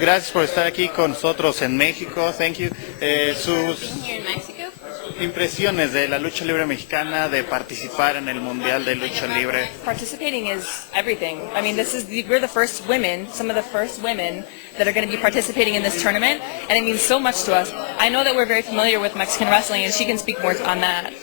Gracias por estar aquí con nosotros en México. Thank you. Sus impresiones de la lucha libre mexicana, de participar en el Mundial de Lucha Libre. Participating is everything. I mean, we're the first women, some of the first women that are going to be participating in this tournament, and it means so much to us. I know that we're very familiar with Mexican wrestling, and she can speak more on that.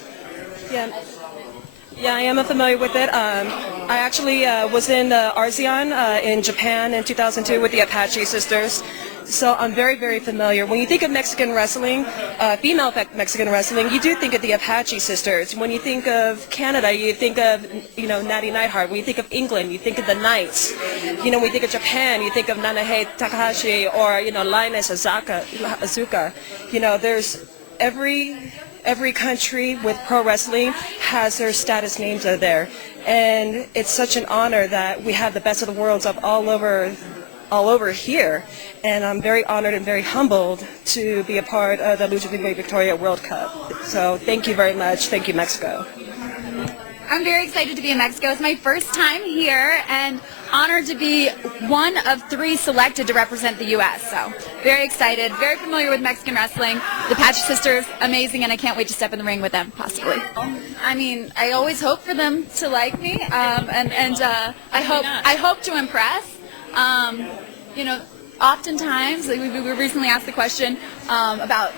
Yeah, I am familiar with it. I actually was in ASEAN in Japan in 2002 with the Apache sisters. So I'm very, very familiar. When you think of Mexican wrestling, female Mexican wrestling, you do think of the Apache sisters. When you think of Canada, you think of, Natty Neidhart. When you think of England, you think of the Knights. When you think of Japan, you think of Nanae Takahashi or, Lioness Azuka. There's every country with pro wrestling has their status names are there. And it's such an honor that we have the best of the worlds of all over here, and I'm very honored and very humbled to be a part of the Lucha Libre Victoria World Cup. So thank you very much. Thank you, Mexico. I'm very excited to be in Mexico. It's my first time here and honored to be one of 3 selected to represent the U.S. So very excited, very familiar with Mexican wrestling. The Apache sisters, amazing, and I can't wait to step in the ring with them, possibly. I mean, I always hope for them to like me, and I hope to impress. Oftentimes, we were recently asked the question about,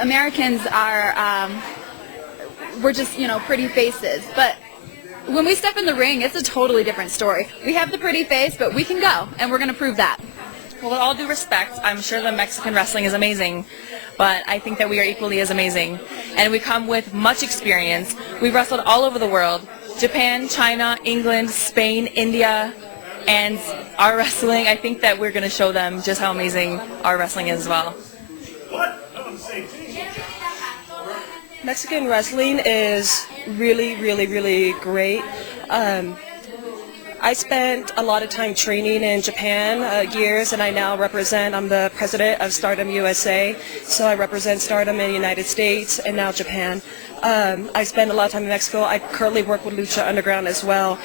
Americans are, we're just, pretty faces. But when we step in the ring, it's a totally different story. We have the pretty face, but we can go, and we're going to prove that. Well, with all due respect, I'm sure the Mexican wrestling is amazing, but I think that we are equally as amazing. And we come with much experience. We've wrestled all over the world: Japan, China, England, Spain, India. And our wrestling, I think that we're going to show them just how amazing our wrestling is as well. Mexican wrestling is really, really, really great. I spent a lot of time training in Japan years, and I'm the president of Stardom USA, so I represent Stardom in the United States and now Japan. I spend a lot of time in Mexico. I currently work with Lucha Underground as well.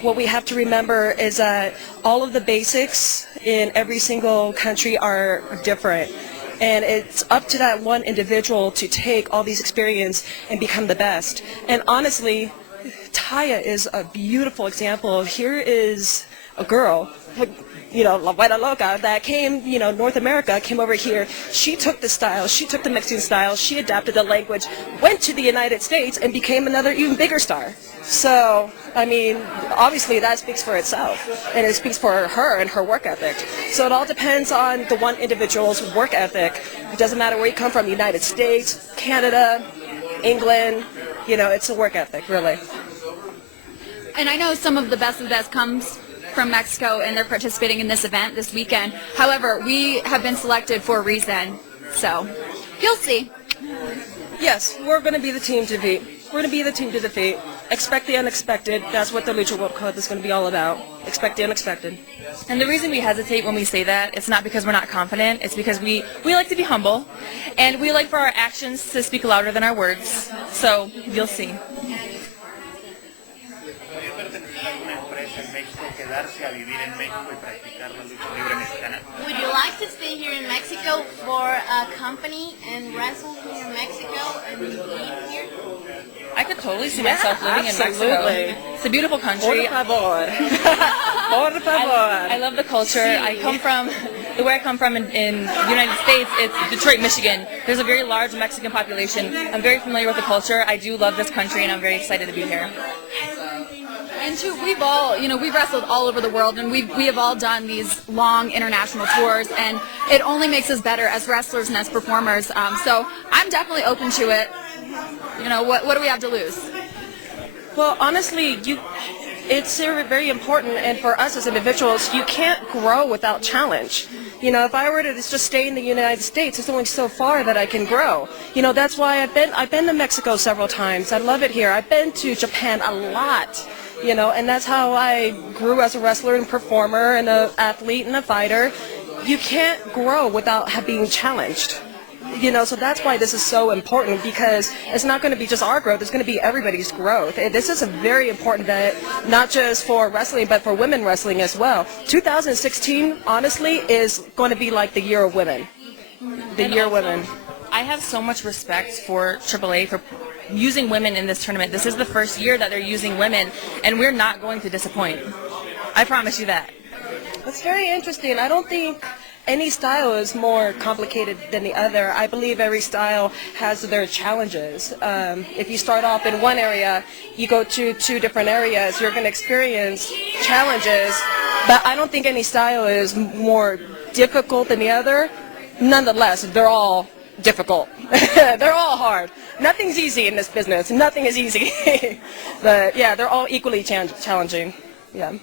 What we have to remember is that all of the basics in every single country are different. And it's up to that one individual to take all these experience and become the best. And honestly, Taya is a beautiful example. Here is a girl, La Huera Loca, that came, North America, came over here. She took the style, she took the Mexican style, she adapted the language, went to the United States, and became another even bigger star. So, I mean, obviously that speaks for itself, and it speaks for her and her work ethic. So it all depends on the one individual's work ethic. It doesn't matter where you come from, United States, Canada, England, it's a work ethic, really. And I know some of the best comes from Mexico, and they're participating in this event this weekend. However, we have been selected for a reason, so you'll see. Yes, we're going to be the team to beat. We're going to be the team to defeat. Expect the unexpected. That's what the Lucha World Cup is going to be all about. Expect the unexpected. And the reason we hesitate when we say that, it's not because we're not confident. It's because we like to be humble, and we like for our actions to speak louder than our words. So you'll see. Would you like to stay here in Mexico for a company and wrestle here in Mexico and live here? I could totally see myself living absolutely. in Mexico. It's a beautiful country. Por favor. Por favor. I love the culture. Where I come from in the United States, it's Detroit, Michigan. There's a very large Mexican population. I'm very familiar with the culture. I do love this country, and I'm very excited to be here. And too, we've all, we've wrestled all over the world, and we have all done these long international tours, and it only makes us better as wrestlers and as performers. So I'm definitely open to it. What do we have to lose? Well, honestly, it's very important, and for us as individuals, you can't grow without challenge. If I were to just stay in the United States, it's only so far that I can grow. That's why I've been to Mexico several times. I love it here. I've been to Japan a lot. And that's how I grew as a wrestler and performer and an athlete and a fighter. You can't grow without being challenged. So that's why this is so important, because it's not going to be just our growth, it's going to be everybody's growth. This is a very important that not just for wrestling, but for women wrestling as well. 2016, honestly, is going to be like the year of women. The year of women. I have so much respect for AAA for using women in this tournament. This is the first year that they're using women, and we're not going to disappoint. I promise you that. It's very interesting. I don't think any style is more complicated than the other. I believe every style has their challenges. If you start off in one area, you go to 2 different areas, you're going to experience challenges, but I don't think any style is more difficult than the other. Nonetheless, they're all difficult. They're all hard. Nothing's easy in this business. Nothing is easy. But yeah, they're all equally challenging. Yeah.